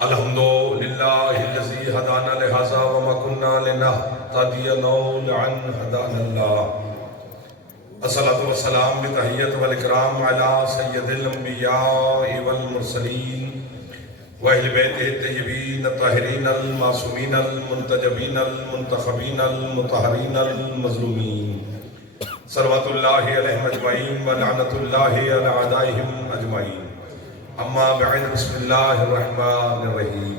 الحمدللہ الذی ہدانا لہذا وما کنا لنہتدی لولا ان ہدانا اللہ الصلاۃ والسلام بتحیۃ والاکرام علی سید الانبیاء والمرسلین واہل بیتہ الطیبین الطاہرین المعصومین المنتجبین المنتخبین المطہرین المظلومین صلوات اللہ علیہم اجمعین ولعنۃ اللہ علی اعدائہم اجمعین اما بعد بسم اللہ الرحمن الرحیم۔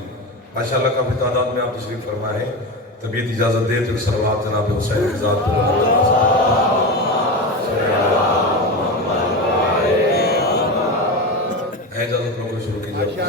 ماشاءاللہ کافی تعداد میں آپ تشریف فرما ہے، طبیعت اجازت دے تو صلوات جناب حسین کی ذات پر اجازت میں کوئی شروع کیجئے۔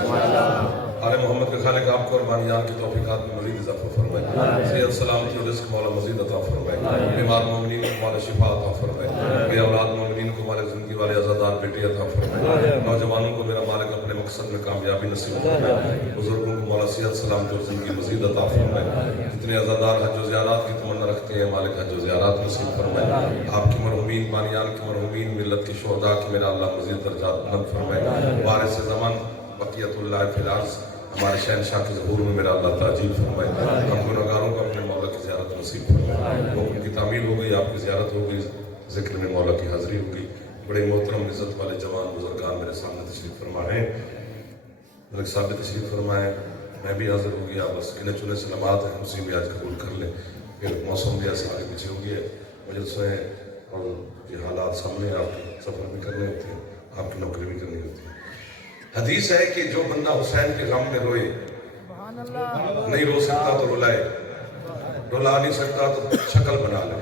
آل محمد کے خالق آپ کو اور بانیان کی توفیقات میں مزید اضافہ فرمائے، صحت سلامتی اور رزق مولا مزید عطا فرمائے، بیمار مومنین کو مولا شفا عطا فرمائے، بے اولاد مومنین کو مالک زندگی والے عزادار بیٹی عطا فرمائے، نوجوانوں کو میرا مالک اپنے مقصد میں کامیابی نصیب فرمائے، بزرگوں کو مولا صحت سلامتی اور زندگی مزید عطا فرمائے، جتنے عزادار حج و زیارات کی تمنا رکھتے ہیں مالک حج و زیارات نصیب فرمائے، آپ کی مرحومین بانیان کی مرحومین ملت کے شہداء کی میرا اللہ مزید درجات بلند فرمائے، وارث زمان بقیت اللہ فی الارض ہمارے شہنشاہ کے ظہور میں میرا اللہ تعجیل فرمائے، ہم گناہگاروں کو اپنے مولا کی زیارت نصیب فرمائے، وہ ان کی تعمیر ہو گئی، آپ کی زیارت ہو گئی، ذکر میں مولا کی حاضری ہو گئی۔ بڑے محترم عزت والے جوان بزرگان میرے سامنے تشریف فرما ہے، ملک صاحب بھی تشریف فرما ہے، میں بھی حاضر ہو گیا، بس گنے چنے سے نماز ہیں اسی میں آج قبول کر لیں، پھر موسم بھی ایسا آگے پیچھے ہو گیا ہے، مجلسیں اور یہ حالات سامنے آپ کے سفر بھی کرنے ہوتے ہیں، آپ کی نوکری بھی کرنی ہوتی ہے۔ حدیث ہے کہ جو بندہ حسین کے غم میں روئے، نہیں رو سکتا تو رلائے، رلا نہیں سکتا تو شکل بنا لے۔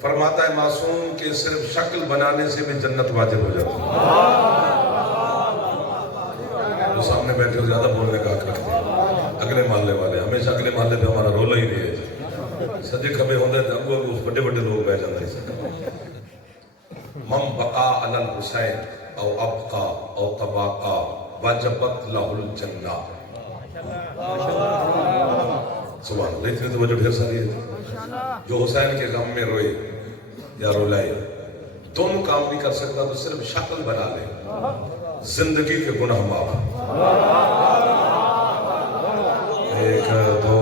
فرماتا ہے معصوم کہ صرف شکل بنانے سے بھی جنت واجب ہو جاتی ہے۔ جو سامنے بیٹھے ہو زیادہ بولنے کا حق رکھتے ہیں، اگلے محلے والے ہمیشہ اگلے محلے پہ ہمارا رولا ہی نہیں ہے، سجے کھبے ہوندے اگو بڑے بڑے لوگ بیٹھ جاندے ہیں۔ من بقا علی الحسین او ابقا او تباقا وجبت لہ الجنہ۔ سبحان اللہ، اتنی توجہ ڈھیر ساری ہے۔ جو حسین کے غم میں روئے یا رولائے، دونوں کام نہیں کر سکتا تو صرف شکل بنا لے، زندگی کے گناہ معاف۔ ایک دو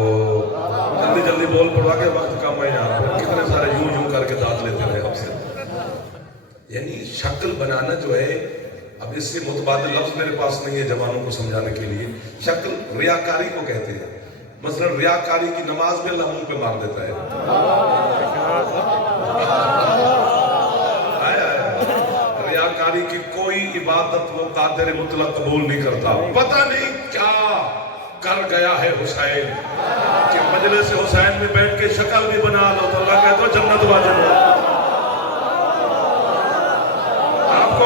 جلدی جلدی بول پڑوا کے وقت کم ہے یہاں پر، کتنے سارے یوں کر کے داد لیتے رہے ہم سے۔ یعنی شکل بنانا جو ہے، اب اس سے متبادل لفظ میرے پاس نہیں ہے جوانوں کو سمجھانے کے لیے، شکل ریاکاری کو کہتے ہیں۔ مثلا ریاکاری کی نماز میں اللہ منہ پہ مار دیتا ہے، ریاکاری کی کوئی عبادت وہ قادر مطلق قبول نہیں کرتا۔ پتہ نہیں کیا کر گیا ہے حسین کہ مجلس حسین میں بیٹھ کے شکل بھی بنا لو تو اللہ کہتا ہے جنت واجب ہے۔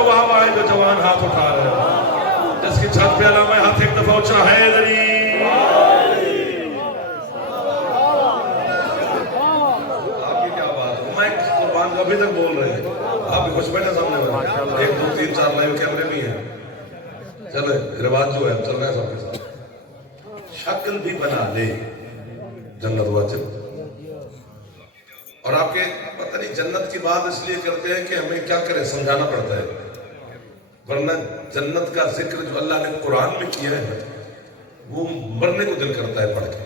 وہاں آئے جو جوان ہاتھ اٹھا رہے ہیں، جس کی چھت پہ علامہ ہاتھ ایک دفعہ اچھا ہے ادھری۔ آپ کی کیا بات ہے، میں قربان کو ابھی تک بول رہے ہیں، آپ بھی خوش بیٹھے سامنے میں، 1 2 3 4 لائیو کیمرے نہیں ہیں، چلے رواج جو ہے چل رہے ہیں سب کے ساتھ۔ شکل بھی بنا لے جنت واجب۔ اور آپ کے پتہ نہیں جنت کی بات اس لیے کرتے ہیں کہ ہمیں کیا کریں، سمجھانا پڑتا ہے، ورنہ جنت کا ذکر جو اللہ نے قرآن میں کیا ہے وہ مرنے کو دل کرتا ہے پڑھ کے۔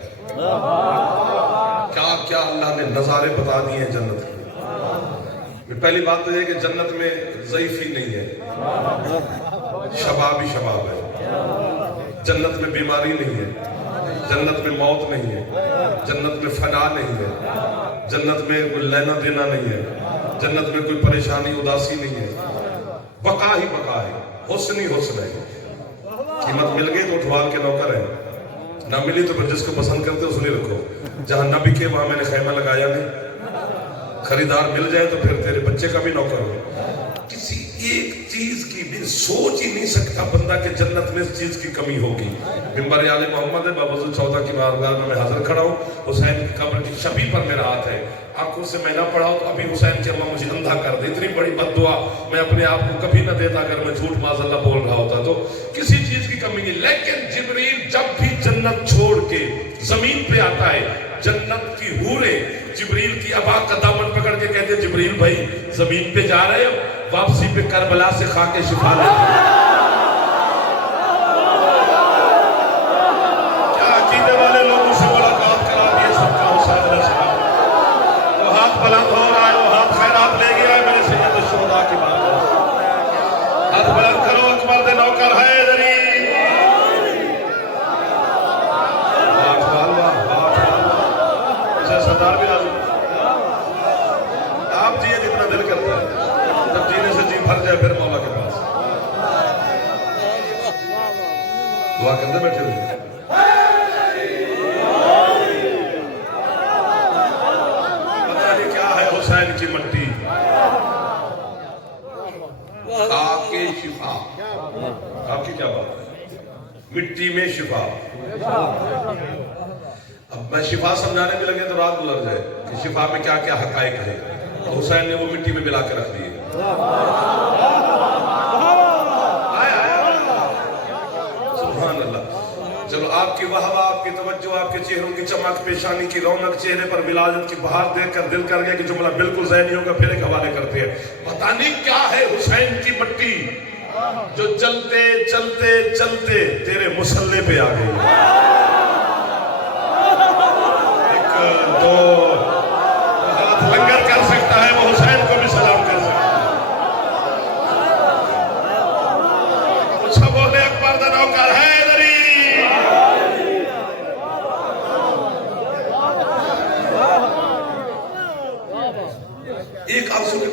کیا کیا اللہ نے نظارے بتا دیے ہیں جنت کے۔ پہلی بات تو یہ کہ جنت میں ضعیفی نہیں ہے، شباب ہی شباب ہے، جنت میں بیماری نہیں ہے، جنت میں موت نہیں ہے، جنت میں فنا نہیں ہے، جنت میں کوئی لینا دینا نہیں ہے، جنت میں کوئی پریشانی اداسی نہیں ہے، بقا ہی بقا ہے، حسن ہی حسن ہے۔ قیمت مل گئی تو اٹھوال کے نوکر ہیں، نہ ملی تو پھر جس کو پسند کرتے اس نے رکھو، جہاں نہ بکے وہاں میں نے خیمہ لگایا نہیں، خریدار مل جائے تو پھر تیرے بچے کا بھی نوکر ہو۔ کسی ایک چیز کی بھی سوچ ہی نہیں سکتا بندہ کہ جنت میں اس چیز کی کمی ہوگی۔ ممبر آل محمد ہے، بابوزل چودہ کی بارگاہ میں حاضر کھڑا ہوں، حسین کی قبر کی شبی پر میرا ہاتھ ہے، آنکھوں سے میں نہ پڑھا تو ابھی حسین کہ اللہ مجھے اندھا کر دے، اتنی بڑی بد دعا میں اپنے آپ کو کبھی نہ دیتا اگر میں جھوٹ معاذ اللہ بول رہا ہوتا تو۔ کسی چیز کی کمی نہیں، لیکن جبریل جب بھی جنت چھوڑ کے زمین پہ آتا ہے، جنت کی حوریں जिब्रील की अबा का दामन पकड़ के कहते जिब्रील भाई जमीन पे जा रहे हो, वापसी पे करबला से खाके शिफा ले। क्या अकीदे वाले लोगों से मुलाकात करा दिए सबका हुसैन अलैहिस्सलाम। वो हाथ बुलंद हो रहा है, वो हाथ खैरात ले गया है मेरे सैयद शुहदा की बात। हाथ बुलंद करो, अकबर दे नौकर है इधरी। सरदार भी राजी, आप जिए जितना दिल करता है, जब जीने से जी भर जाए फिर मौला के पास दुआ करते बैठे हुए। पता नहीं क्या है हुसैन की मट्टी, आके शिफा। आपकी क्या बात है, मिट्टी में शिफा। अब मैं शिफा समझाने में लगे तो रात गुजर जाए कि शिफा में क्या क्या हकायक है, तो हुसैन ने वो मिट्टी में मिला के रख दिए। सुभान अल्लाह। चलो आपकी वाहवा, आपकी तवज्जो, आपके चेहरों की चमक, पेशानी की रौनक, चेहरे पर विलादत की बहार देखकर दिल कर गया कि जुमला बिल्कुल ज़हनी होगा, फिर एक हवाले करते हैं। पता नहीं क्या है हुसैन की मट्टी जो चलते चलते चलते तेरे मुसल्ले पे आ गई। तो हाथ लंगर कर सकता है, वो हुसैन को भी सलाम कर सकता है। कुछ बोले अकबर दा नौकर है इधरी। एक आंसू के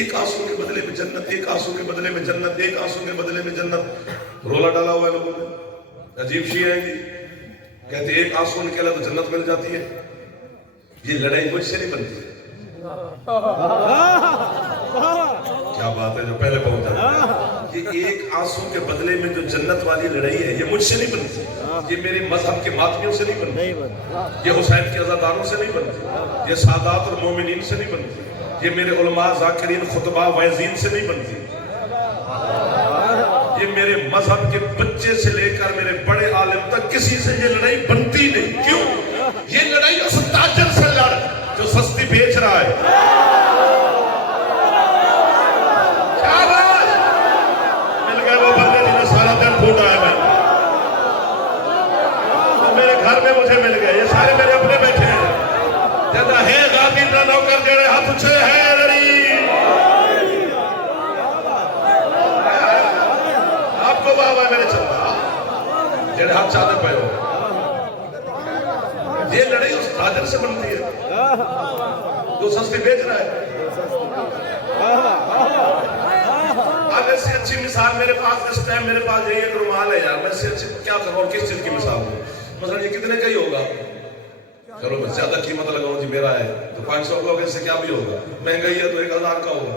एक आंसू के बदले में जन्नत, एक आंसू के बदले में जन्नत, एक आंसू के बदले में जन्नत। रोला डाला हुआ है लोगों ने। अजीब सी है कहते एक आंसू निकला तो जन्नत मिल जाती है। ये लड़ाई मुझसे नहीं बनती। क्या बात है, जो पहले पहुंचा। ये एक आंसू के बदले में जो जन्नत वाली लड़ाई है ये मुझसे नहीं बनती। ये मेरे मजहब के मातमियों से नहीं बनती, ये हुसैन के अज़ादारों से नहीं बनती, ये सादात और मोमिनीन से नहीं बनती, ये मेरे उलमा ज़ाकिरीन खुतबा वैज़ीन से नहीं बनती। ये मेरे मजहब के बच्चे से लेकर मेरे बड़े आलिम तक किसी से ये लड़ाई बनती नहीं। क्यों? ये लड़ाई उस ताजर से लड़ जो सस्ती बेच रहा है। क्या बात, मिल गए वो बंदे जिन्हें सारा दिन ढूंढा है। मैं मेरे घर में मुझे मिल गए, ये सारे मेरे अपने बैठे हैं। ज्यादा है गादी ना नौकर जेड़े हाथ उछे है मेरे चलता जेड़े हाथ चादर पे हो। ये लड़ाई उस ताजर से बनती है जो सस्ती बेच रहा है। अब इससे अच्छी मिसाल मेरे पास इस टाइम मेरे पास यही एक रुमाल है यार, मैं इससे अच्छी क्या करूं और किस चीज की मिसाल दूं? मतलब ये कितने का ही होगा, चलो मैं ज्यादा कीमत लगाऊं जी मेरा है तो 500 का होगा, इससे क्या भी होगा। महंगाई है तो 1000 का होगा,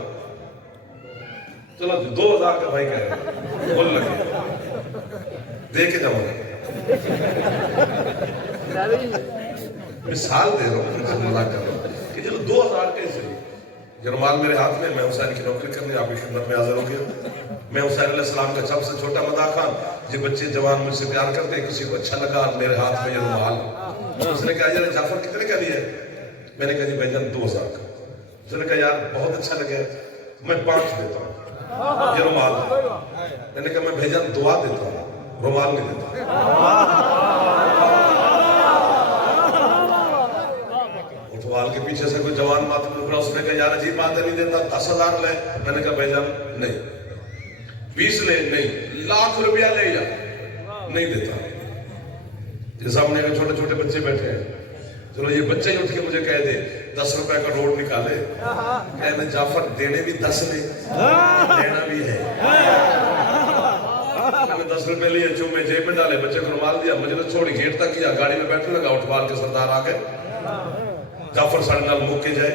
चलो 2000 का भाई कह रहे बोल लगे दे के जाऊंगा। मिसाल दे रहा हूँ, मजाक कर रहा हूँ कि चलो 2000 कैसे। रुमाल मेरे हाथ में, मैं हुसैन की नौकरी करने आपकी खिदमत में हाजिर हो गया। मैं हुसैन अलैहिस्सलाम का सबसे छोटा मदा खान। ये बच्चे जवान मुझसे प्यार करते हैं, किसी को अच्छा लगा मेरे हाथ में ये रुमाल। उसने कहा यार जाफर कितने का लिया? मैंने कहा जी भाईजान 2000 का। उसने कहा यार बहुत अच्छा लगे, मैं 5 देता हूँ ये रुमाल। मैंने कहा मैं भाईजान दुआ देता हूँ, रुमाल नहीं देता। रुमाल के पीछे से कोई जवान माता रुका, उसने कहा यार अजीब बात है नहीं देता, 10,000 ले। मैंने कहा भाईजान नहीं, 20 ले, नहीं, लाख रुपया ले जा, नहीं देता। ये सामने के छोटे छोटे बच्चे बैठे हैं, चलो ये बच्चे ही उठ के मुझे कह दे 10 रुपए का नोट निकाले, कहने जाफर देने भी 10 ले, देना भी है। मैंने 10 रुपए लिए, चुम्मे जेब में डाले, बच्चे को रुमाल दिया, मुझे तो छोड़ी गेट तक किया, गाड़ी में बैठने लगा, उठवाल के सरदार आ गए। जाफर साढ़े नाल मुके जाए,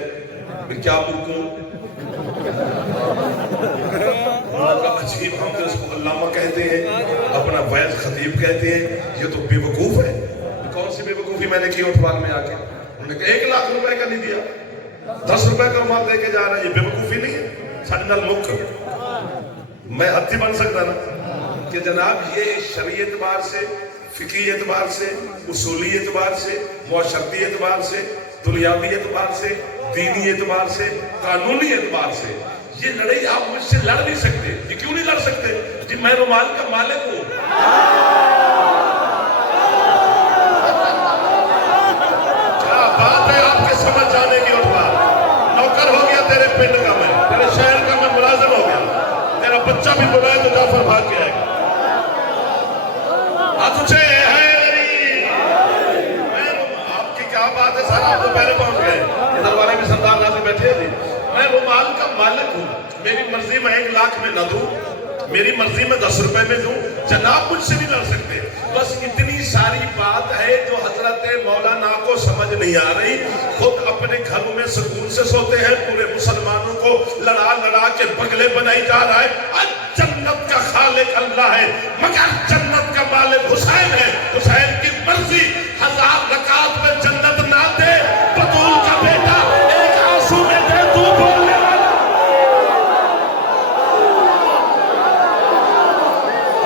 मैं क्या मुकूं? अजीब, हम तो इसको अल्लामा कहते हैं, अपना वैद खतीब कहते हैं, ये तो बेवकूफ है। कौन सी बेवकूफी मैंने की उठवाल में आके? उन्होंने कहा 1 लाख रुपए का नहीं दिया, 10 रुपए का रुमाल दे के जा रहा है, ये बेवकूफी नहीं है? साढ़े नाल मुक मैं हत्ती बन सकता ना कि जनाब ये शरई एतबार से, फिकी एतबार से, उसूली एतबार से, मुआशरती एतबार से دنیاوی اعتبار سے، دینی اعتبار سے، قانونی اعتبار سے یہ لڑائی آپ مجھ سے لڑ نہیں سکتے. یہ کیوں نہیں لڑ سکتے؟ جی میں رومال کا مالک ہوں. کیا بات ہے آپ کے سمجھ جانے کی. اور بات نوکر ہو گیا تیرے پنڈ کا، میں تیرے شہر کا میں ملازم ہو گیا. تیرا بچہ بھی بلائے تو جعفر بھاگ کے آئے گا. تجھے آپ کی کیا بات ہے سر؟ آپ تو پہلے پہنچ گئے. ادھر والے بھی سردار راضی بیٹھے تھے. میں رومال کا مالک ہوں. میری مرضی میں 1 لاکھ میں نہ دوں، میری مرضی میں 10 روپے میں دوں. جناب مجھ سے نہیں لڑ سکتے. بس اتنی ساری بات ہے جو حضرت مولانا کو سمجھ نہیں آ رہی. خود اپنے گھروں میں سکون سے سوتے ہیں، پورے مسلمانوں کو لڑا لڑا کے بگلے بنائی جا رہا ہے. جنت کا خالق اللہ ہے مگر جنت کا مالک حسین ہے. حسین کی مرضی 1000 رکعت میں جنت نہ دے، بطول کا بیٹا ایک آنسو میں دے. تو بولنے والا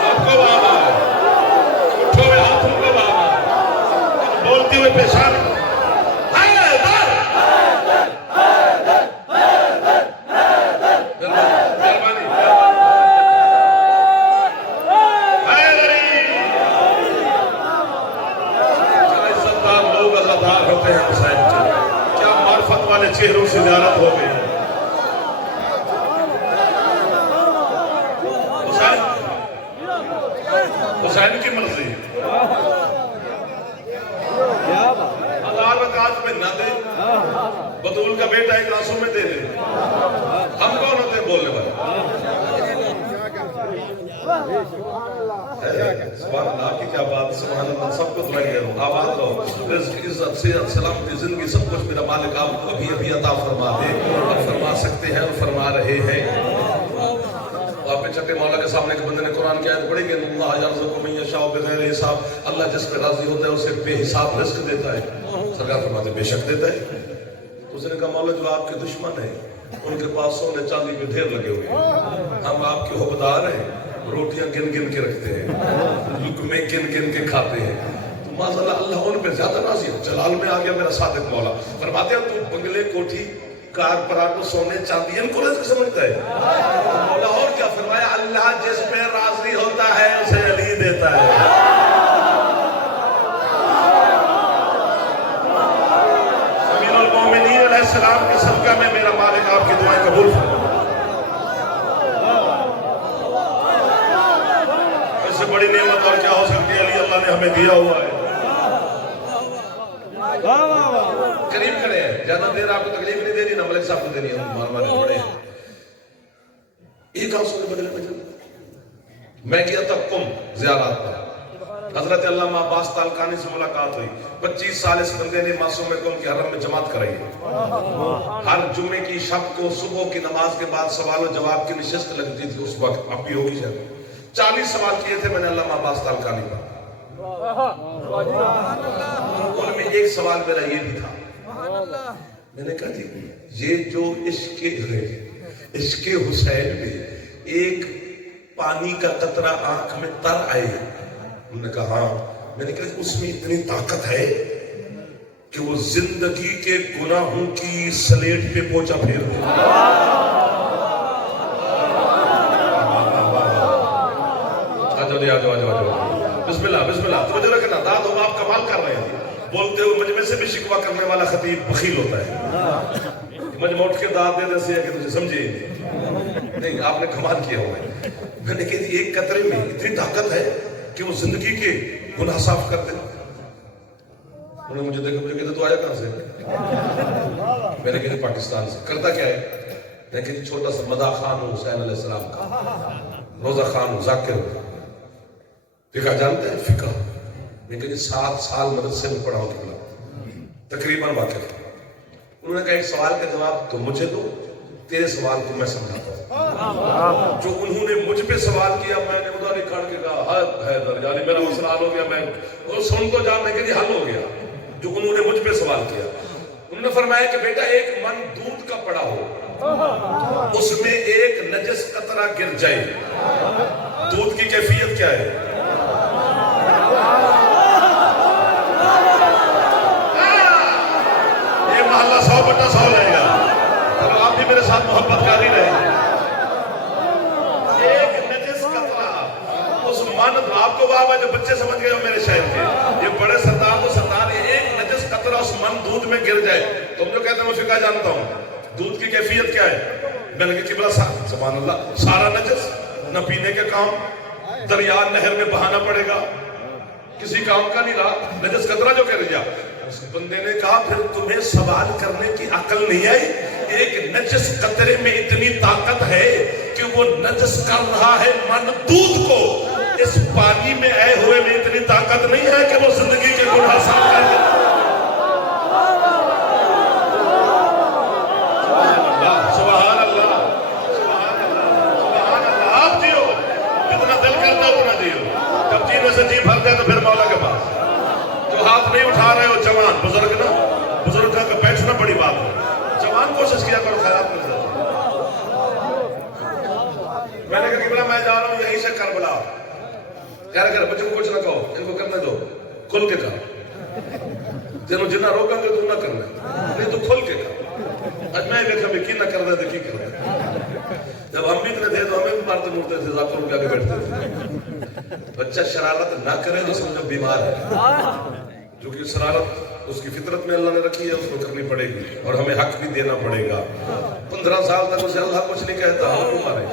آپ کو بابا اٹھو ہوئے ہاتھوں کو بابا بولتی ہوئے پیشان چہروں سے زیارت ہو گئی. حسین کی مرضی 1000 رکعت میں نہ دے، بطول کا بیٹا ایک آنسو میں دے دے. ہم کون ہوتے ہیں بولنے والے؟ سبحان اللہ کی کیا بات. سبحان اللہ. سب کو دعائیں دے رہا ہوں. آباد رہو، رزق، عزت، صحت، سلامتی، زندگی سب کچھ میرا مالک آپ کو ابھی ابھی عطا فرما دے. اور فرما سکتے ہیں اور فرما رہے ہیں. آپ نے چھٹے مولا کے سامنے کے بندے نے قرآن کی آیت پڑھی کہ اللہ یرزق من یشاء بغیر حساب. اللہ جس پہ راضی ہوتا ہے اسے بے حساب رزق دیتا ہے. سرکار فرماتے بے شک دیتا ہے. اس نے کہا مولا جو آپ کے دشمن ہیں ان کے پاس سونے چاندی کے ڈھیر لگے ہوئے ہیں، ہم آپ کے حبدار ہیں، روٹیاں گن گن کے رکھتے ہیں، لقمے گن گن کے کھاتے ہیں. تو ماذا اللہ ان پہ زیادہ راضی ہے. جلال میں آ گیا میرا صادق مولا. فرماتے ہیں تو بنگلے کوٹھی کار پراٹو سونے چاندی ان کو رزق سمجھتا ہے. مولا اور کیا فرمایا؟ اللہ جس پہ راضی ہوتا ہے اسے علی دیتا ہے. امیر المومنین علیہ السلام کے صدقہ میں میرا مالک آپ کی دعائیں قبول فرمائے. اس سے بڑی نعمت اور کیا ہو سکتی ہے؟ علی اللہ نے ہمیں دیا ہوا ہے. قریب کھڑے ہیں، زیادہ دیر آپ کو تکلیف نہیں دینی، نہ ملک صاحب کو دینی ہے. مارمانے پڑے ہیں ایک آنسو کے بدلے میں. میں کیا تھا کم زیارات پر حضرت علامہ عباس تالقانی سے ملاقات ہوئی. 25 سال اس بندے نے معصوم قوم کے حرم میں جماعت کرائی. ہر جمعے کی شب کو صبح کی نماز کے بعد سوال و جواب کی نشست لگتی تھی. اس وقت اب بھی ہوگی شاید. 40 سوال کیے تھے میں نے علامہ عباس تالقانی پر. ان میں ایک سوال میرا یہ بھی تھا. میں نے کہا جی یہ جو عشق حسین میں ایک پانی کا قطرہ آنکھ میں تر آئے. انہوں نے کہا ہاں. میں نے کہا اس میں اتنی طاقت ہے کہ وہ زندگی کے گناہوں کی سلیٹ پہ پوچھا پھیر دے. بسم اللہ بسم اللہ. توجہ رکھنا. داد و باپ کمال کر رہے ہیں. بولتے ہوئے مجمع سے بھی شکوہ کرنے والا خطیب بخیل ہوتا ہے. مجمع اٹھ کے داد دے دیسے ہے کہ تجھے سمجھے نہیں. آپ نے کمال کیا ہوا ہے. میں نے کہا ایک قطرے میں اتنی طاقت ہے کہ وہ زندگی کے گناہ صاف کر دے. انہوں نے مجھے دیکھا مجھے کہتے تو آیا کہاں سے؟ میں نے کہا پاکستان سے. کرتا کیا ہے؟ میں نے کہا چھوٹا سا مداح خان ہوں حسین علیہ السلام کا، روزہ خان ہوں، ذاکر ہوں. فقہ جانتے ہیں؟ فقہ میں نے کہا 7 سال مدرسے میں پڑھا ہوں تقریباً واقف. انہوں نے کہا ایک سوال کا جواب تو مجھے دو، تیرے سوال کو میں سمجھاتا ہوں. جو انہوں نے مجھ پہ سوال کیا میں نے ادھر ہی کھڑ کے کہا حیدر یعنی میرا مسئلہ حل ہو گیا. میں سن تو جا میں کہ حل ہو گیا. جو انہوں نے مجھ پہ سوال کیا انہوں نے فرمایا کہ بیٹا ایک من دودھ کا پڑا ہو، اس میں ایک نجس قطرہ گر جائے، دودھ کی کیفیت کیا ہے؟ वाला 100/100 रहेगा। चलो आप भी मेरे साथ मोहब्बत कारी रहे। एक नजिस कतरा उस मन, आपको वाह जो बच्चे समझ गए हो मेरे शायर के, ये बड़े सरदार तो सरदार, ये एक नजिस कतरा उस मन दूध में गिर जाए। तुम जो कहते हो मैं फिका जानता हूँ, दूध की कैफियत क्या है? मैंने कहा किबला सुभान अल्लाह, सारा नजस, न पीने के काम, दरिया नहर में बहाना पड़ेगा, किसी काम का नहीं रहा, नजस कतरा जो कह दिया। उस बंदे ने कहा फिर तुम्हें सवाल करने की अकल नहीं आई? एक नजस कतरे में इतनी ताकत है कि वो नजस कर रहा है मन दूध को, इस पानी में आए हुए में इतनी ताकत नहीं है कि वो जिंदगी के गुनाह साफ कर दे। सुभान अल्लाह, सुभान अल्लाह। आप जियो जितना दिल करता है उतना जियो। जब जीने से जी भर जाए तो फिर मौला के पास। जो हाथ नहीं उठा रहे हो जवान बुजुर्ग ना, बुजुर्ग का बैठना बड़ी बात है। जवान कोशिश किया करो खैरात में। मैंने कहा कि मैं जा रहा हूँ यहीं से करबला। कह रहे बच्चों को कुछ ना कहो, इनको करने दो, खुल के कहो। तेनों जिन्ना रोकेंगे तू ना करना, नहीं तो खुल के कहो। आज मैं देखा भी की ना कर रहे थे, की कर रहे। जब हम भी इतने थे तो हमें भी मारते मुड़ते थे, जाकर उनके आगे बैठते थे। बच्चा शरारत ना करे तो समझो बीमार है, जो कि शरारत उसकी फितरत में अल्लाह ने रखी है, उसको करनी पड़ेगी और हमें हक भी देना पड़ेगा। 15 साल तक उसे अल्लाह कुछ नहीं कहता, हम मारे।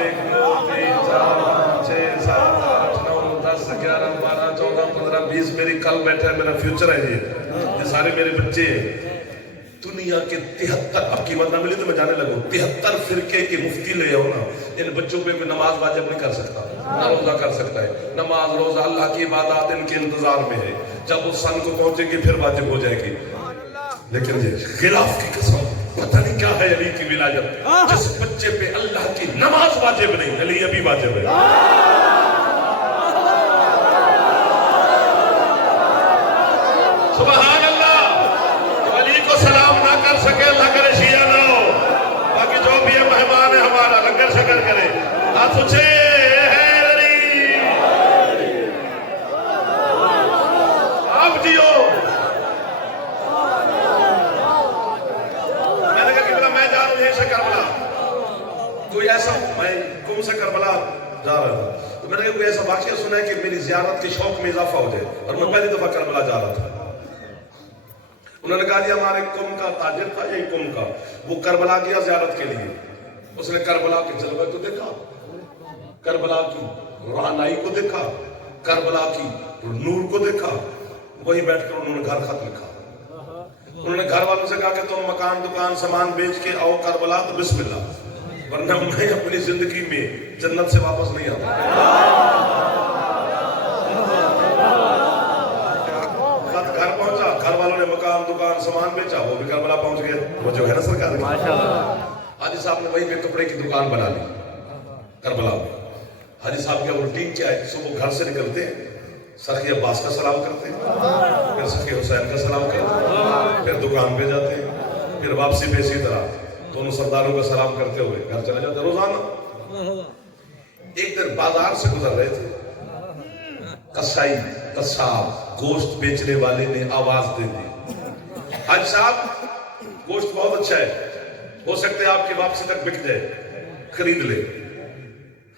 1 2 3 4 5 6 7 8 9 10 11 12 14 15 20 मेरी कल बैठा है, मेरा फ्यूचर है ये सारे मेरे बच्चे हैं। दुनिया के 73, अब कीमत ना मिली तो मैं जाने लगूं, 73 फिरके के मुफ्ती ले आओ ना, इन बच्चों पे कोई नमाज वाजिब नहीं कर सकता, ना रोजा कर सकता है। नमाज रोजा अल्लाह की इबादत इनके इंतजार में है, जब उस सन को पहुंचेगी फिर वाजिब हो जाएगी। लेकिन ये खिलाफ की कसम, पता नहीं क्या है अली की विलायत, जिस बच्चे पे अल्लाह की नमाज वाजिब नहीं, अली अभी वाजिब है। सुभान अल्लाह। तो अली को सलाम ना कर सके, अल्लाह करे शिया ना हो, बाकी जो भी है मेहमान है हमारा, लंगर शकर करे। हाथ ऊंचे है अली, आप जियो। मैंने कहा कि मैं जा रहा हूँ यहीं से करबला, कोई ऐसा, मैं कुम से करबला जा रहा था, तो मैंने कहा कोई ऐसा वाकया सुना है कि मेरी जियारत के शौक में इजाफा हो जाए, और मैं पहली दफा करबला जा रहा था। उन्होंने कहा जी हमारे कुम का ताजिर था, यही कुम का, वो करबला गया जियारत के लिए। उसने करबला के जलवे को देखा, करबला की रोनाई को देखा, करबला की नूर को देखा। वही बैठकर उन्होंने घर खत लिखा। उन्होंने घर वालों से कहा कि तुम मकान दुकान सामान बेच के आओ करबला तो बिस्मिल्लाह, वरना मैं अपनी जिंदगी में जन्नत से वापस नहीं आता। घर पहुंचा, घर वालों ने मकान दुकान सामान बेचा, वो भी करबला पहुंच गए। वो जो है ना सरकार की, हाजी साहब ने वहीं पे कपड़े की दुकान बना ली करबला में। हाजी साहब का रूटीन क्या है? सुबह घर से निकलते हैं, सखी अब्बास का सलाम करते हैं, फिर सखी हुसैन का सलाम करते हैं, फिर दुकान पे जाते हैं, फिर वापसी पे इसी तरह दोनों सरदारों का सलाम करते हुए घर चले जाते रोजाना। एक दिन बाजार से गुजर रहे थे, कसाई कसाब गोश्त बेचने वाले ने आवाज दे दी, हाजी साहब गोश्त बहुत अच्छा है, हो सकता है आपकी वापसी तक बिक जाए, खरीद ले।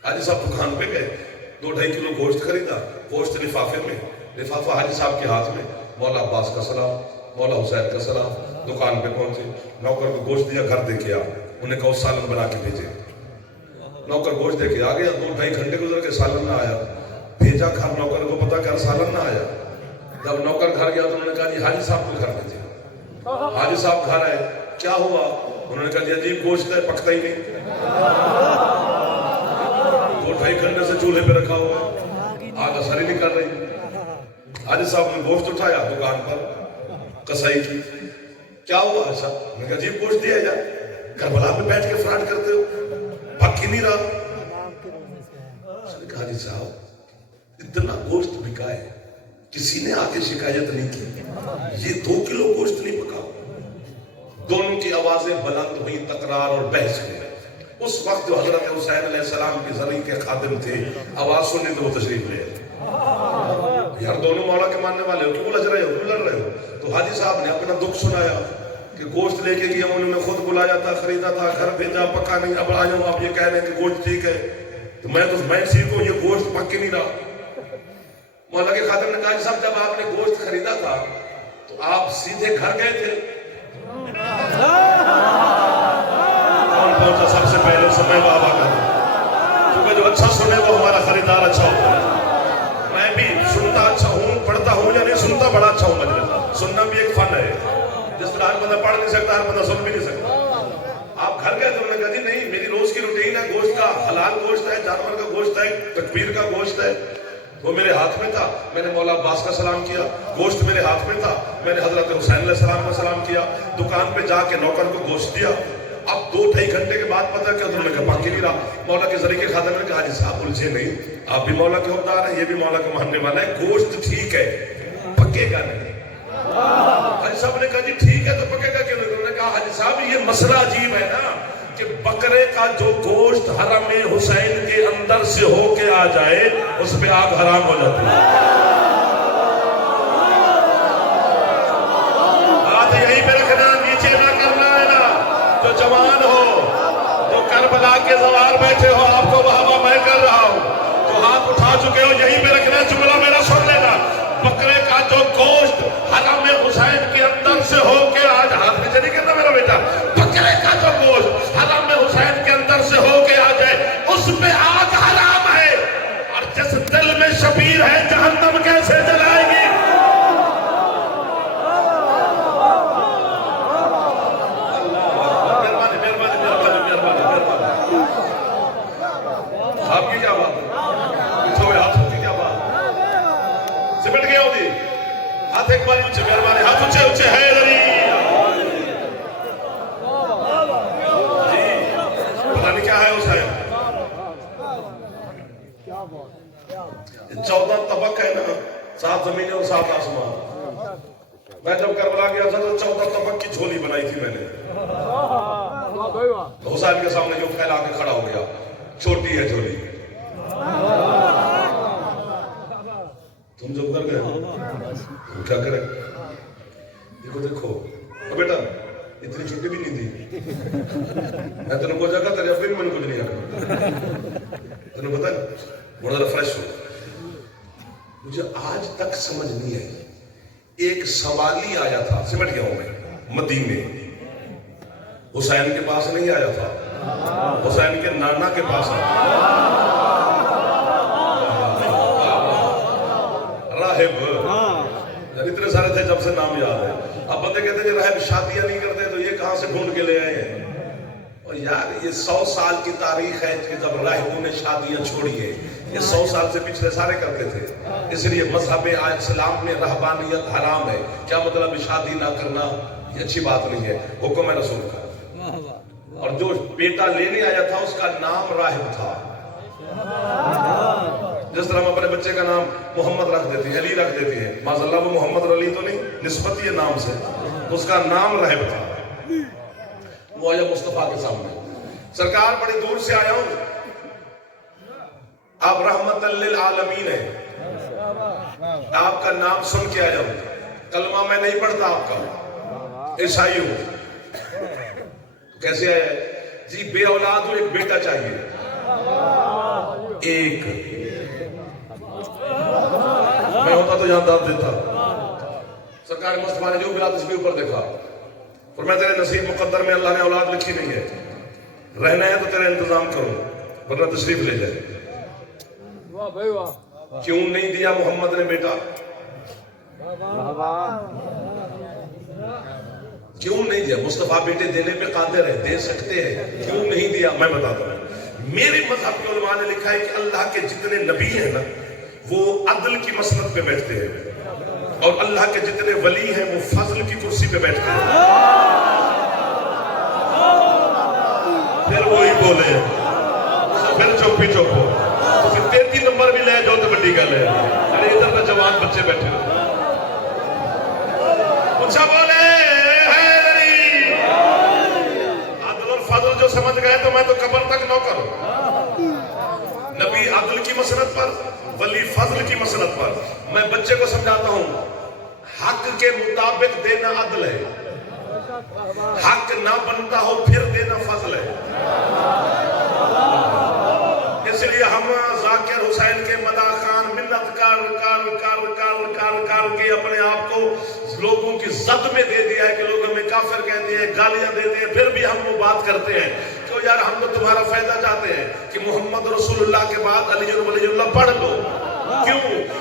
हाजी साहब दुकान पे गए, 2-2.5 किलो गोश्त खरीदा, गोश्त लिफाफे में, लिफाफा हाजी साहब के हाथ में, मौला अब्बास का सलाम, मौला हुसैन का सलाम। दुकान पे पहुंचे, नौकर को गोश्त दिया, घर दे के आ, उन्हें कहा सालन बना के भेजे। नौकर गोश्त दे के आ गया, 2-2.5 घंटे गुजर के सालन ना आया, भेजा घर, नौकर को पता कर सालन ना आया। जब नौकर घर गया तो उन्होंने कहा जी हाजी साहब को घर भेजे। हाजी साहब घर आए, क्या हुआ? उन्होंने कहा जी अजीब गोश्त है, पकता ही नहीं, 2-2.5 घंटे से चूल्हे पे रखा हुआ है, आग असर ही नहीं कर रही। हाजी साहब ने गोश्त उठाया दुकान पर कसाई की, क्या हुआ ऐसा? मैंने कहा अजीब गोश्त दिया जाए, करबला में बैठ के फ्रॉड करते हो, पक ही नहीं रहा। हाजी साहब इतना गोश्त बिका है, किसी ने आके शिकायत नहीं की, ये 2 किलो गोश्त नहीं पका। दोनों की आवाजें बुलंद हुई, तकरार और बहस में। उस वक्त जो हजरत हुसैन अलैहिस्सलाम के ज़री के खादिम थे, आवाज सुनने तो वो तशरीफ ले यार, दोनों मौला के मानने वाले हो, क्यों लज रहे हो? حاجی صاحب نے اپنا دکھ سنایا کہ گوشت لے کے گیا ہوں، انہوں نے خود بلایا تھا، خریدا تھا، گھر بھیجا، پکا نہیں، اب آیا ہوں آپ یہ کہہ رہے ہیں کہ گوشت ٹھیک ہے، تو میں سیکھوں یہ گوشت پک کے نہیں رہا۔ مولا کے خادم نے کہا کہ صاحب جب آپ نے گوشت خریدا تھا تو آپ سیدھے گھر گئے تھے؟ کون پہنچا سب سے پہلے؟ سمے بابا کا، کیونکہ جو اچھا سنے وہ ہمارا خریدار اچھا ہوتا ہے۔ میں بھی سنتا اچھا ہوں، پڑھتا ہوں یا نہیں، سنتا بڑا اچھا ہوں مجلس، سننا بھی ایک فن ہے، جس طرح ہر بندہ پڑھ نہیں سکتا ہر بندہ سن بھی نہیں سکتا۔ آپ گھر گئے تو انہوں نے کہا جی نہیں، میری روز کی روٹین ہے، گوشت کا حلال گوشت ہے، جانور کا گوشت ہے، تکبیر کا گوشت ہے، وہ میرے ہاتھ میں تھا، میں نے مولا عباس کا سلام کیا، گوشت میرے ہاتھ میں تھا، میں نے حضرت حسین علیہ السلام کا سلام کیا، دکان پہ جا کے نوکر کو گوشت دیا۔ اب 2-2.5 گھنٹے کے بعد پتہ کیا انہوں نے کہا پاکی نہیں رہا۔ مولا کے ذریعے کے خادم نے کہا جی صاحب الجھے نہیں، آپ بھی مولا کے حکمدار ہیں، یہ بھی مولا کے ماننے والا ہے، گوشت ٹھیک ہے، پکے گا نہیں۔ حاجی صاحب نے کہا جی ٹھیک ہے تو پکے گا کیوں نہیں؟ انہوں نے کہا حاجی صاحب یہ مسئلہ عجیب ہے نا کہ بکرے کا جو گوشت حرم حسین کے اندر سے ہو کے آ جائے اس پہ آگ حرام ہو جاتی ہے۔ ہاتھ یہیں پہ رکھنا، نیچے نہ کرنا ہے نا۔ جو جوان ہو، جو کربلا کے زوار بیٹھے ہو، آپ کو وہاں میں کر رہا ہوں، تو ہاتھ اٹھا چکے ہو، یہیں پہ رکھنا، جملہ میرا سن لینا۔ بکرے کا جو گوشت حرم حسین کے اندر سے ہو کے آج، ہاتھ نیچے نہیں کرنا میرا بیٹا، بکرے کا جو گوشت حرم حسین کے اندر سے ہو کے آ جائے اس پہ آگ حرام ہے، اور جس دل میں شبیر ہے جہنم کیسے جلائے گی؟ آپ کی کیا بات ہے؟ ہاتھوں کی کیا بات ہے؟ سمٹ گیا ہو جی، ہاتھ ایک بار اونچے، مہربانی، ہاتھ اونچے اونچے ہے دری جی، پتہ نہیں کیا ہے اس ہے 14 طبق ہے نا، 7 زمینیں اور 7 آسمان۔ میں جب کربلا گیا تھا تو 14 طبق کی جھولی بنائی تھی میں نے، حسین کے سامنے جو پھیلا کے کھڑا ہو گیا، چھوٹی ہے جھولی۔ تم جب کر گئے تو کیا کریں؟ دیکھو دیکھو بیٹا اتنی چھوٹی بھی نہیں تھی، میں تینوں کو جگہ تیرے ابھی بھی میں نے کچھ نہیں آگا، تینوں پتا ہے بڑا ذرا فریش ہو۔ مجھے آج تک سمجھ نہیں آئی، ایک سوالی آیا تھا، سمٹ گیا ہوں میں، مدینے، حسین کے پاس نہیں آیا تھا، حسین کے نانا کے پاس آیا، راہب، اتنے سارے تھے جب سے نام یاد ہے۔ اب بندے کہتے ہیں راہب شادیاں نہیں کرتے تو یہ کہاں سے ڈھونڈ کے لے آئے ہیں؟ اور یار یہ 100 سال کی تاریخ ہے کہ جب راہبوں نے شادیاں چھوڑی ہیں، یہ 100 سال سے پچھلے سارے کرتے تھے، اس لیے مذہب اسلام میں رہبانیت حرام ہے۔ کیا مطلب شادی نہ کرنا یہ اچھی بات نہیں ہے، حکم ہے رسول کا۔ اور جو بیٹا لینے آیا تھا اس کا نام راہب تھا، جس طرح ہم اپنے بچے کا نام محمد رکھ دیتے ہیں، علی رکھ دیتے ہیں، ماذا اللہ وہ محمد علی تو نہیں، نسبت یہ نام سے، اس کا نام راہب تھا۔ وہ آیا مصطفیٰ کے سامنے، سرکار بڑی دور سے آیا ہوں، آپ رحمت للعالمین ہیں، آپ کا نام سن کے آیا ہوں، کلمہ میں نہیں پڑھتا آپ کا، عیسائی ہوں۔ کیسے آیا ہے؟ جی بے اولاد ہوں، ایک بیٹا چاہیے، ایک، میں ہوتا تو یہاں داد دیتا۔ سرکار مصطفیٰ نے جو بلا تشبیہ اوپر دیکھا، اور میں تیرے نصیب مقدر میں اللہ نے اولاد لکھی نہیں ہے، رہنا ہے تو تیرا انتظام کرو ورنہ تشریف لے جائے۔ کیوں نہیں دیا محمد نے بیٹا؟ کیوں نہیں دیا؟ مصطفیٰ بیٹے دینے پہ قادر ہے، دے سکتے ہیں، کیوں نہیں دیا؟ میں بتاتا ہوں، میرے مذہب کے علماء نے لکھا ہے کہ اللہ کے جتنے نبی ہیں نا وہ عدل کی مسند پہ بیٹھتے ہیں، اور اللہ کے جتنے ولی ہیں وہ فضل کی کرسی پہ بیٹھتے ہیں۔ پھر وہی بولے پھر چوپی چوپو، پھر 33 نمبر بھی لے جو تو بڑی گل ہے۔ ارے ادھر تو جوان بچے بیٹھے ہو، اچھا بولے عدل اور فضل جو سمجھ گئے تو میں تو قبر تک نوکر ہوں۔ نبی عدل کی مسند پر، ولی فضل کی مسند پر۔ میں بچے کو سمجھاتا ہوں حق کے مطابق دینا عدل ہے، حق نہ بنتا ہو پھر دینا فضل ہے۔ اس لیے ہم ذاکر حسین کے مداح خان منت کر کے اپنے آپ کو لوگوں کی زد میں دے دیا ہے کہ لوگ ہمیں کافر کہتے ہیں، گالیاں دیتے ہیں، پھر بھی ہم وہ بات کرتے ہیں کہ یار ہم تو تمہارا فائدہ چاہتے ہیں کہ محمد رسول اللہ کے بعد علی ولی اللہ پڑھ لو۔ کیوں؟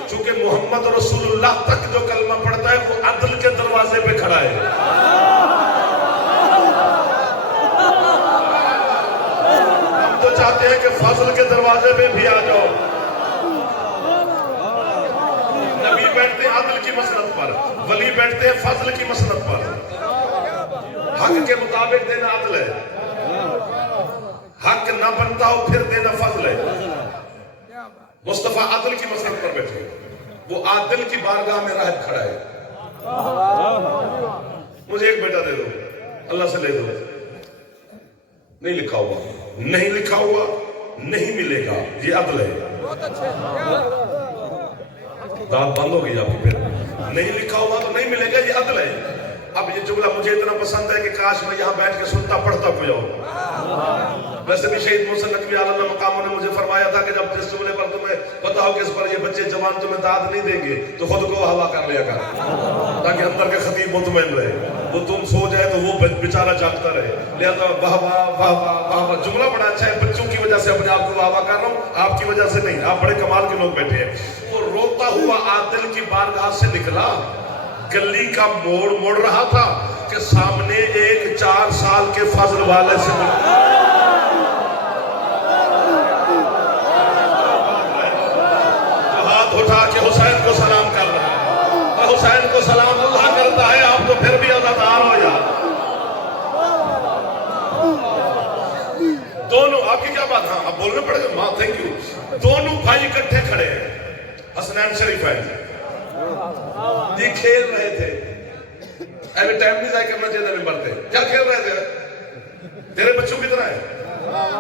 چونکہ محمد رسول اللہ تک جو کلمہ پڑھتا ہے وہ عدل کے دروازے پہ کھڑا ہے۔ ہم تو چاہتے ہیں کہ فضل کے دروازے پہ بھی آ جاؤ۔ نبی بیٹھتے ہیں عدل کی مسند پر، ولی بیٹھتے ہیں فضل کی مسند پر۔ حق کے مطابق دینا عدل ہے، حق نہ بنتا ہو پھر دینا فضل ہے۔ مصطفیٰ عدل کی مسند پر بیٹھے، وہ عادل کی بارگاہ میں راہب کھڑا ہے۔ مجھے ایک بیٹا دے دو، اللہ سے لے دو، نہیں لکھا ہوا، نہیں لکھا ہوا نہیں ملے گا، یہ عدل ہے۔ داد بند ہو گئی آپ کی، پھر نہیں لکھا ہوا تو نہیں ملے گا، یہ عدل ہے۔ اب یہ جملہ مجھے اتنا پسند ہے کہ کاش میں یہاں بیٹھ کے سنتا پڑھتا کوئی ہو۔ ویسے بھی شہید محسن نقوی علیہ مقاموں نے مجھے فرمایا تھا کہ جب جس جملے پر تمہیں بتاؤ کہ اس پر یہ بچے جوان تمہیں داد نہیں دیں گے تو خود کو ہوا کر لیا کر، تاکہ اندر کے خطیب مطمئن رہے، وہ تم سو جائے تو وہ بیچارہ جاگتا رہے۔ لہذا واہ واہ واہ واہ واہ واہ، جملہ بڑا اچھا ہے، بچوں کی وجہ سے اپنے آپ کو واہ واہ کر رہا ہوں، آپ کی وجہ سے نہیں، آپ بڑے کمال کے لوگ بیٹھے ہیں۔ وہ روتا ہوا عادل کی بارگاہ سے نکلا، گلی کا موڑ مڑ رہا تھا کہ سامنے ایک 4 سال کے فضل والے سے ملا۔ اٹھا کے حسین کو سلام کر رہا ہے، اور حسین کو سلام اللہ کرتا ہے، آپ تو پھر بھی عزادار ہو یار۔ دونوں آپ کی کیا بات؟ ہاں اب بولنا پڑے گا، ماں تھینک یو۔ دونوں بھائی اکٹھے کھڑے ہیں، حسنین شریف ہیں جی، کھیل رہے تھے، ایوے ٹائم نہیں ضائع کرنا چاہیے ممبر پہ۔ کیا کھیل رہے تھے؟ تیرے بچوں کی طرح ہے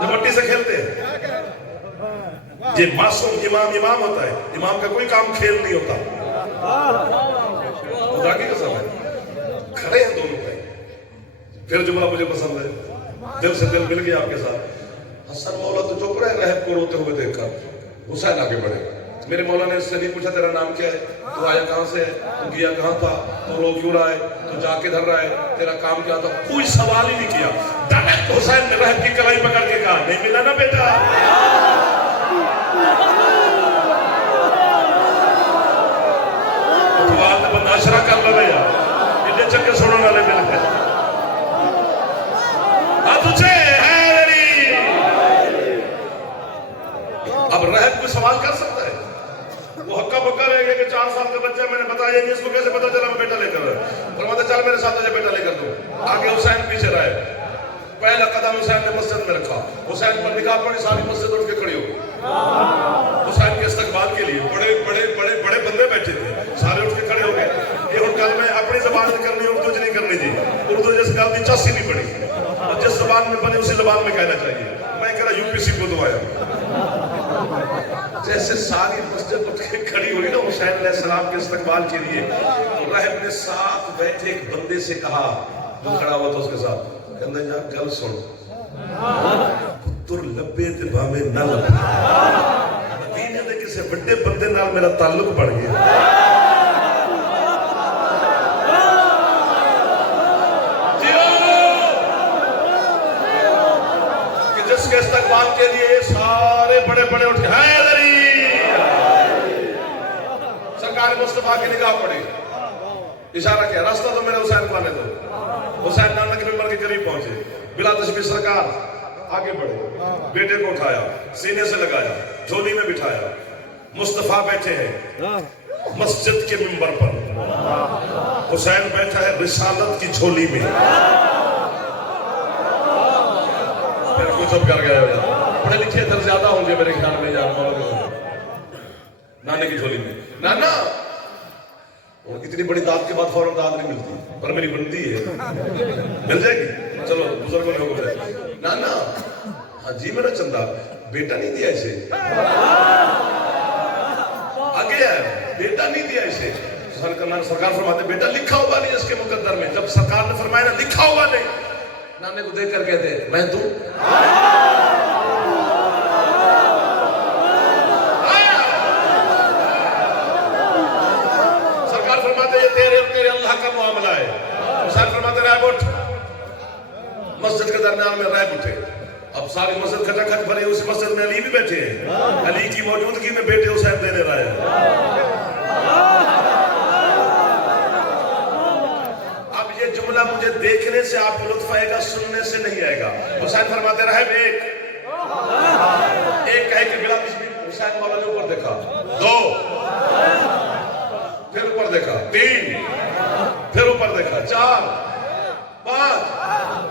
جو مٹی سے کھیلتے ہیں۔ یہ معصوم امام ہوتا ہے، امام کا کوئی کام کھیل نہیں ہوتا۔ خدا کی قسم ہے، کھڑے ہیں دونوں بھائی۔ پھر جملہ مجھے پسند ہے، دل سے دل مل گیا آپ کے ساتھ۔ حسن مولا تو چپ رہے رہب کو روتے ہوئے دیکھ کر، حسین آگے بڑھے۔ میرے مولا نے اس سے نہیں پوچھا تیرا نام کیا ہے، تو آیا کہاں سے ہے، تو گیا کہاں تھا، تو رو کیوں رہا ہے، تو جا کے دھر رہا ہے، تیرا کام کیا تھا، کوئی سوال ہی نہیں کیا۔ ڈائریکٹ حسین نے رہب کی کلائی پکڑ کے کہا نہیں ملا نا بیٹا، معاشرہ کر لے یار، یہ چکے سننے والے مل گئے۔ اب رہب کوئی سوال کر سکتا ہے؟ وہ ہکا بکا رہ گیا کہ 4 سال کا بچہ، میں نے بتایا نہیں، اس کو کیسے پتا چلا میں بیٹا لے کر رہا؟ فرماتا چل میرے ساتھ مجھے بیٹا لے کر دو۔ آگے حسین پیچھے رہے، پہلا قدم حسین نے مسجد میں رکھا، حسین پر نگاہ پڑی، ساری مسجد اٹھ کے کھڑی ہو گئی۔ حسین کے استقبال کے لیے بڑے بڑے بڑے بڑے بندے بیٹھے تھے، سارے اٹھ کے کھڑے ہو گئے۔ یہ ان گل میں اپنی زبان میں کرنی، اردو چ نہیں کرنی جی، اردو جس گل کی چاسی نہیں پڑی، اور جس زبان میں بنی اسی زبان میں کہنا چاہیے۔ میں کہہ رہا UPC کو دعایا، جیسے ساری مسجد اٹھ کے کھڑی ہوئی نا حسین علیہ السلام کے استقبال کے لیے، تو رہب نے ساتھ بیٹھے ایک بندے سے کہا جو کھڑا ہوا تھا اس کے ساتھ، کہندے جا گل سن، پتر لبے تے بھاویں نہ لبے، مدینے دے کسے بڑے بندے نال میرا تعلق بڑھ گیا۔ جس کے استقبال کے لیے سارے بڑے بڑے اٹھ کے حیدری، سرکار مصطفیٰ کی نگاہ پڑی، اشارہ کیا راستہ تو میرے حسین کو آنے دو۔ حسین نانا کے ممبر کے قریب پہنچے، بلا تشبیہ سرکار آگے بڑھے، بیٹے کو اٹھایا، سینے سے لگایا، جھولی میں بٹھایا۔ مصطفیٰ بیٹھے ہیں مسجد کے ممبر پر، حسین بیٹھا ہے رسالت کی جھولی میں۔ سب کر گیا یار، پڑھے لکھے ادھر زیادہ ہوں گے میرے خیال میں یار، نانے کی جھولی میں۔ نانا اتنی بڑی داد کے بعد فوراً داد نہیں ملتی، پر میری بنتی ہے، مل جائے گی، چلو بزرگوں نے حکم دیا۔ نانا ہاں جی میرا چندہ، بیٹا نہیں دیا اسے، آگے ہے بیٹا نہیں دیا اسے، सरकार फरमाते बेटा लिखा हुआ नहीं इसके मुकद्दर में। जब सरकार ने फरमाया ना लिखा हुआ नहीं, नाने को देख कर कहते मैं तू सरकार फरमाते ये तेरे अल्लाह का मामला है। सरकार फरमाते रैब उठ, मस्जिद के दरमियान में रैब उठे। अब सारी मस्जिद खचाखच भरी, उस मस्जिद में अली भी बैठे हैं, अली की मौजूदगी में बेटे हुसैन देने रहे हैं। अब ये जुमला मुझे देखने से आपको लुत्फ आएगा, सुनने से नहीं आएगा। हुसैन फरमाते रहे एक कहे कि बिला हुसैन मौला ने ऊपर देखा, 2 फिर ऊपर देखा, 3 फिर ऊपर देखा, 4 5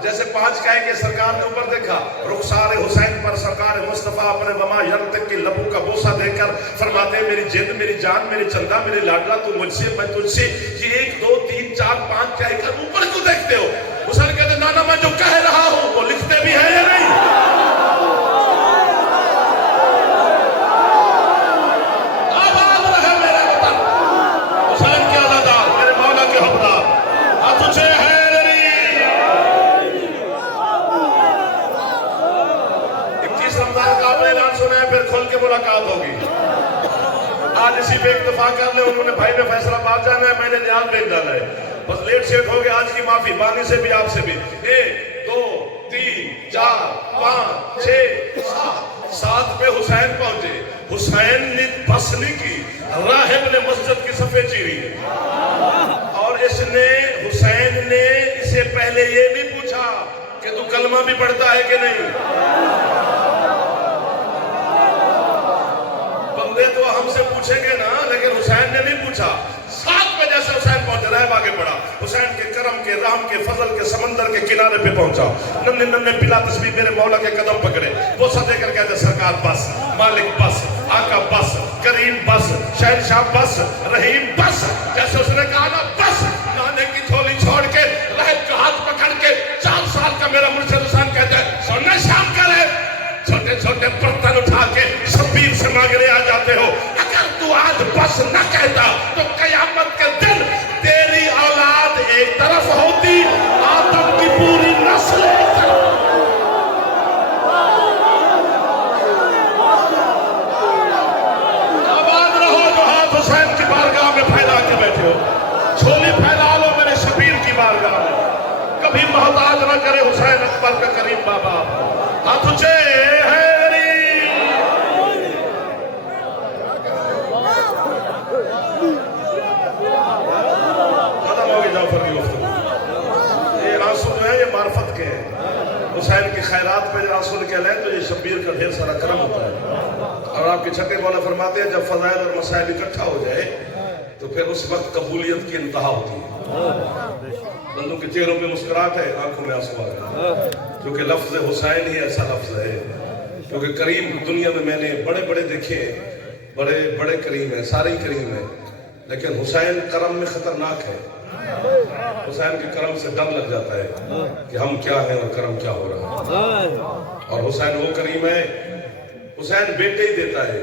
जैसे 5 कहे कि सरकार ने ऊपर देखा, रुखसार हुसैन पर सरकार मुस्तफा अपने वमा यंतक की लबों का बोसा देकर फरमाते मेरी जिद, मेरी जान, मेरी चंदा, मेरी लाडला, तू मुझसे मैं तुझसे। ये 1 2 3 4 5 कहकर ऊपर क्यों देखते हो? हुसैन कहते नाना मैं जो कह रहा हूं वो लिखते भी है या नहीं? आबाद रहे मेरे वतन, हुसैन के अज़ादार, मेरे मौला के हवलदार, तुझे है फिर खोल के मुलाकात होगी। आज इसी पे इत्तेफाक कर ले, उन्होंने भाई में फैसलाबाद जाना है, मैंने नियाज बेच जाना है, बस लेट सेट हो गया। आज की माफी बानी से भी आपसे भी। 1 2 3 4 5 6 7 पे हुसैन पहुंचे। हुसैन ने बस नहीं की, राहिब ने मस्जिद की सफे चीरी और इसने हुसैन ने इससे पहले ये भी पूछा कि तू कलमा भी पढ़ता है कि नहीं। तो हमसे पूछेंगे ना, लेकिन हुसैन ने नहीं पूछा। 7 बजे से हुसैन पहुंचे, रहब आगे बढ़ा, हुसैन के करम के रहम के फजल के समंदर के किनारे पे पहुंचा। नन्हे नन्हे पिला तस्बीह मेरे मौला के कदम पकड़े, बोसा देकर कहते सरकार बस, मालिक बस, आका बस, करीम बस, शहनशाह बस, रहीम बस। जैसे उसने कहा ना बस, नाने की झोली छोड़ के रहब का हाथ पकड़ के 4 साल का मेरा मुर्शिद हुसैन कहते हैं सोना शाम करे, छोटे छोटे बर्तन उठा के शब्बीर से मांगने आ जाते हो। अगर तू आज बस न कहता तो कयामत के दिन तेरी औलाद एक तरफ होती, आदम की पूरी नस्ल एक तरफ। आबाद रहो जो हाथ हुसैन की बारगाह में फैला के बैठे हो, झोली फैला लो मेरे शबीर की बारगाह में। कभी मोहताज न करे हुसैन अकबर का करीम बाबा, तुझे मार्फत के हुसैन की खैरात पे आंसू निकले तो ये शब्बीर का ढेर सारा करम होता है। और आपके छठे मौला फरमाते हैं जब फजाइल और मसाइल इकट्ठा हो जाए तो फिर उस वक्त कबूलियत की इंतहा होती है। बंदों के चेहरों पे मुस्कुराहट है, आंखों में आंसू आ गए, क्योंकि लफ्ज हुसैन ही ऐसा लफ्ज है। क्योंकि करीम दुनिया में मैंने बड़े बड़े देखे, बड़े बड़े करीम है, सारे ही करीम है, लेकिन हुसैन करम में खतरनाक है। हुसैन के करम से डर लग जाता है कि हम क्या हैं और करम क्या हो रहा है। और हुसैन वो करीम है, हुसैन बेटे ही देता है,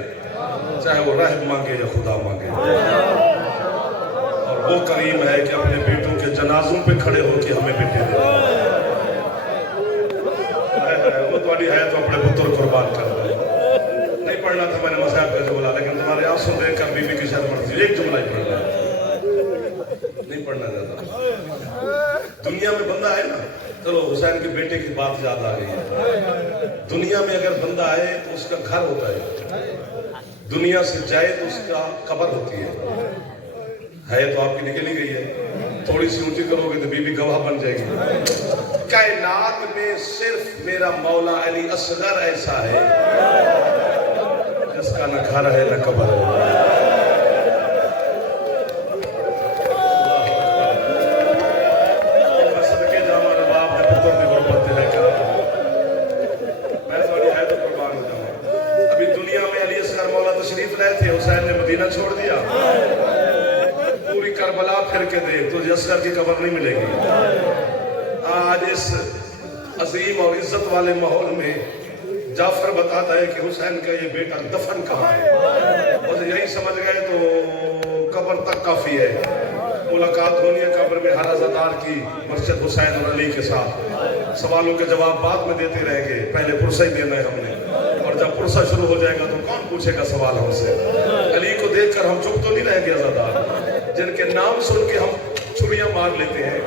चाहे वो रहब मांगे या खुदा मांगे। और वो करीम है कि अपने बेटों के जनाजों पे खड़े होकर हमें बेटे दे। वो तो है तो अपने पुत्र कुर्बान कर रहे। नहीं पढ़ना था मैंने मसाहब का जुमला, लेकिन तुम्हारे आंसू देखकर बीबी की शर्म मर्जी, एक जुमला ही पढ़ना है, नहीं पढ़ना चाहता। दुनिया में बंदा है ना, चलो हुसैन के बेटे की बात याद आ गई है। दुनिया में अगर बंदा आए तो उसका घर होता है, दुनिया से जाए तो उसका कब्र होती है तो आपकी निकली गई है। थोड़ी सी ऊंची करोगे तो बीबी गवाह बन जाएगी। कायनात में सिर्फ मेरा मौला अली असगर ऐसा है जिसका न घर है न कब्र है। हुसैन ने मदीना छोड़ दिया, पूरी करबला फिर के दे तुझे असगर की कब्र नहीं मिलेगी। आज इस अजीम और इज्जत वाले माहौल में जाफर बताता है कि हुसैन का ये बेटा दफन कहाँ है। और यही समझ गए तो कब्र तक काफी है। मुलाकात होनी है कब्र में हर अज़ादार की मस्जिद हुसैन और अली के साथ। सवालों के जवाब बाद में देते रहेंगे, पहले पुरसा ही देना है हमने, और जब पुरसा शुरू हो जाएगा तो कौन पूछेगा सवाल हमसे। अली को देखकर हम चुप तो नहीं रहेंगे अज़ादार, जिनके नाम सुन के हम छुरियां मार लेते हैं,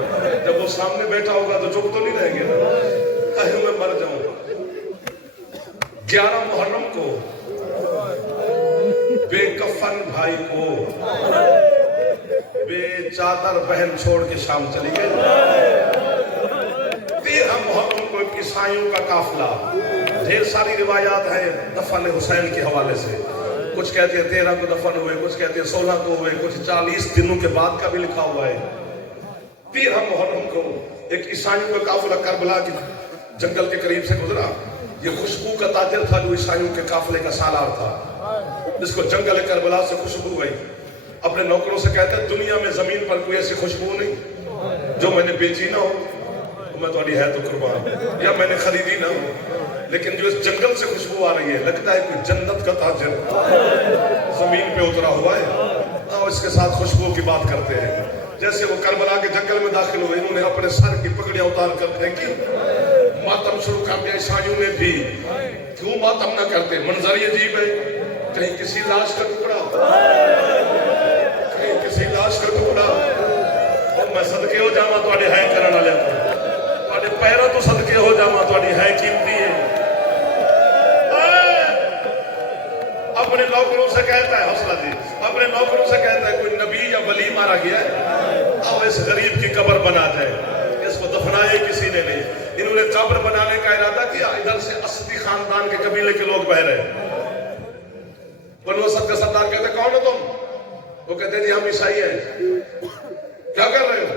जब वो सामने बैठा होगा तो चुप तो नहीं रहेंगे ना। कहीं मैं मर जाऊं। 11 मुहर्रम को बेकफन भाई को बेचादर बहन छोड़ के शाम चली गई। 13 मुहर्रम को ईसाइयों का काफिला, ढेर सारी रिवायात है दफन हुसैन के हवाले से। कुछ कहते हैं 13 को दफन हुए, कुछ कहते हैं 16 को हुए, कुछ 40 दिनों के बाद का भी लिखा हुआ है। 13 मुहर्रम को एक ईसाइयों का काफिला करबला के जंगल के करीब से गुजरा। ये खुशबू का ताजिर था जो ईसाइयों के काफिले का सालार था, जिसको जंगल करबला से खुशबू गई। अपने नौकरों से कहते हैं दुनिया में जमीन पर कोई ऐसी खुशबू नहीं जो मैंने बेची ना हो, तो मैं थोड़ी है तो कुर्बान, या मैंने खरीदी ना हो, लेकिन जो इस जंगल से खुशबू आ रही है लगता है कोई जन्नत का ताजिर जमीन पे उतरा हुआ है। और इसके साथ खुशबू की बात करते हैं। जैसे वो करबला के जंगल में दाखिल हुए, इन्होंने अपने सर की पगड़ियां उतार कर फेंकी, मातम शुरू कर दिया। ईसाइयों ने भी, क्यों मातम ना करते, मंजर ही अजीब है। कहीं किसी लाश का टुकड़ा, कहीं किसी लाश का टुकड़ा, और मैं सदके हो जावा तुहाडे है करन वाले तो, तुहाडे पैरों तो सदके हो जावा, तुहाडी है कीमती है। अपने नौकरों से कहता है, हौसला दी, अपने नौकरों से कहता है कोई नबी या वली मारा गया है, अब इस गरीब की कब्र बना जाए, इसको दफनाए किसी ने नहीं। इन्होंने कब्र बनाने का इरादा किया, इधर से असदी खानदान के कबीले के लोग बह रहे। बनु असद का सरदार कहते कौन हो तुम? वो कहते जी हम ईसाई हैं। क्या कर रहे हो?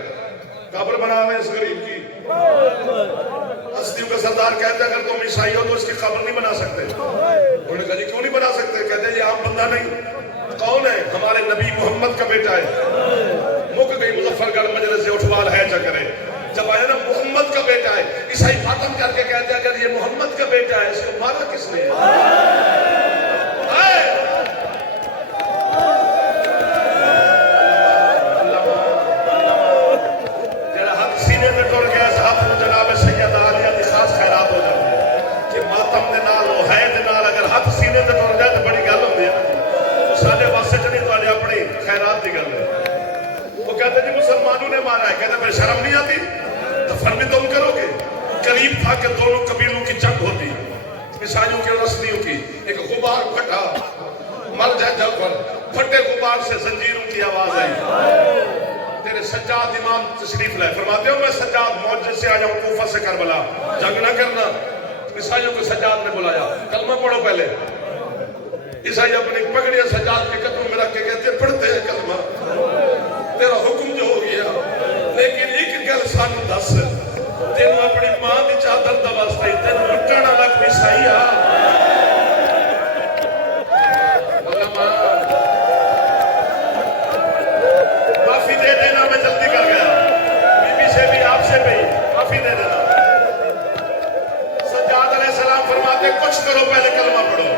कब्र बना रहे इस गरीब की। असदियों का सरदार कहते अगर तुम ईसाई हो तो इसकी कब्र नहीं बना सकते। उन्होंने कहा जी क्यों नहीं बना सकते? कहते ये आम बंदा नहीं। कौन है? हमारे नबी मोहम्मद का बेटा है। मुक गई मुजफ्फरगढ़ मजलिस से उठवाल है चकरे। जब आया ना मोहम्मद का बेटा है, ईसाई फातम करके कहते अगर ये मोहम्मद का बेटा है इसको मारा किसने? जरा हाथ सीने में टुर गया साहब को जनाब सैयद आलिया दी खास खैरात हो जाती है कि मातम दे नाल वो है दे नाल अगर हाथ सीने में टुर जाए तो बड़ी गल होती है। साडे वास्ते च नहीं तुहाडे अपनी खैरात दी गल है। वो कहते जी मुसलमानों ने मारा है। कहते फिर शर्म नहीं आती? दफन भी तुम करोगे। करीब था कि दोनों कबीलों की जंग होती, ईसाइयों की और असलियों की। एक गुबार फटा, मर जाए जल पर, फटे गुबार से जंजीरों की आवाज आई। तेरे सज्जाद इमाम तशरीफ लाए, फरमाते हो मैं सज्जाद मौजद से आया हूं कूफा से करबला, जंग ना करना। ईसाइयों को सज्जाद ने बुलाया, कलमा पढ़ो पहले। ईसाई अपनी पगड़ियां सज्जाद के कदमों में रख के कहते पढ़ते हैं कलमा, तेरा हुक्म जो हो गया, लेकिन एक गल सानू दस, तेन अपनी मां की चादर का वास्ता ही तेन लुटना लग भी सही आ। माफी दे देना, मैं जल्दी कर गया, बीबी से भी आपसे भी माफी दे देना। सज्जाद अलैहिस्सलाम फरमाते कुछ करो पहले कलमा पढ़ो।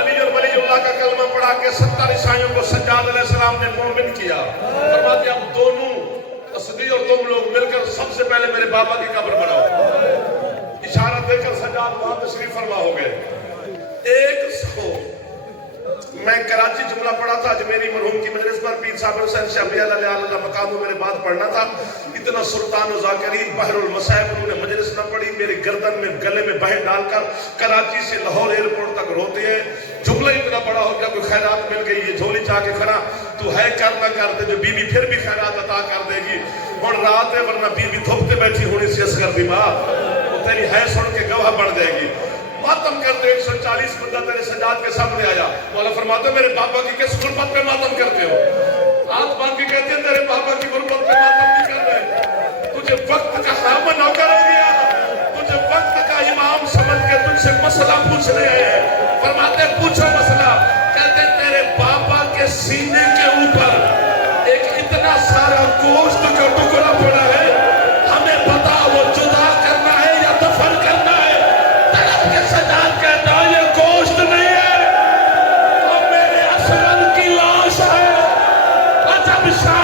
अली और वलीउल्लाह का कलमा पढ़ा के 70 ईसाइयों को सज्जाद अलैहिस्सलाम ने मोमिन किया। फरमाते अब दोनों असदी और तुम लोग मिलकर सबसे पहले मेरे बाबा की कब्र बनाओ। इशारा देकर सज्जाद वहां तशरीफ फरमा हो गए। एक सौ मैं कराची जुमला पढ़ा था अजमेरी मरहूम की मजलिस पर, पीर साहब हुसैन शाफी अल्लाह मकाम मेरे बाद पढ़ना था। इतना सुल्तान ज़ाकिरीन बहरुल मसाइब उन्होंने मजलिस न पढ़ी, मेरी गर्दन में गले में बहन डालकर कराची से लाहौर एयरपोर्ट तक रोते हैं। जुमला इतना बड़ा हो गया, कोई खैरात मिल गई, ये झोली चाह के खड़ा तू है कर ना कर दे, जो बीबी फिर भी खैरात अता कर देगी। और रात है वरना बीबी धोपते बैठी होनी सी असगर बीमार, वो तेरी है सुन के गवाह बन जाएगी। मातम करते 140 बंदा तेरे सज्जाद के सामने आया। मौला फरमाते मेरे बाबा की किस गुर्बत पे मातम करते हो? हाथ बांध के कहते हैं तेरे बाबा की गुर्बत पे मातम नहीं कर रहे, तुझे वक्त का खामा नौकर हो गया, तुझे वक्त का इमाम समझ के तुझसे मसला पूछ रहे हैं। फरमाते पूछो मसला। कहते तेरे बाबा के सीने के ऊपर एक इतना सारा गोश्त का टुकड़ा पड़ा है, हमें बता वो जुदा करना है या दफन करना है? सज्जाद कहता है ये गोश्त नहीं है, अब मेरे असगर की लाश है। شب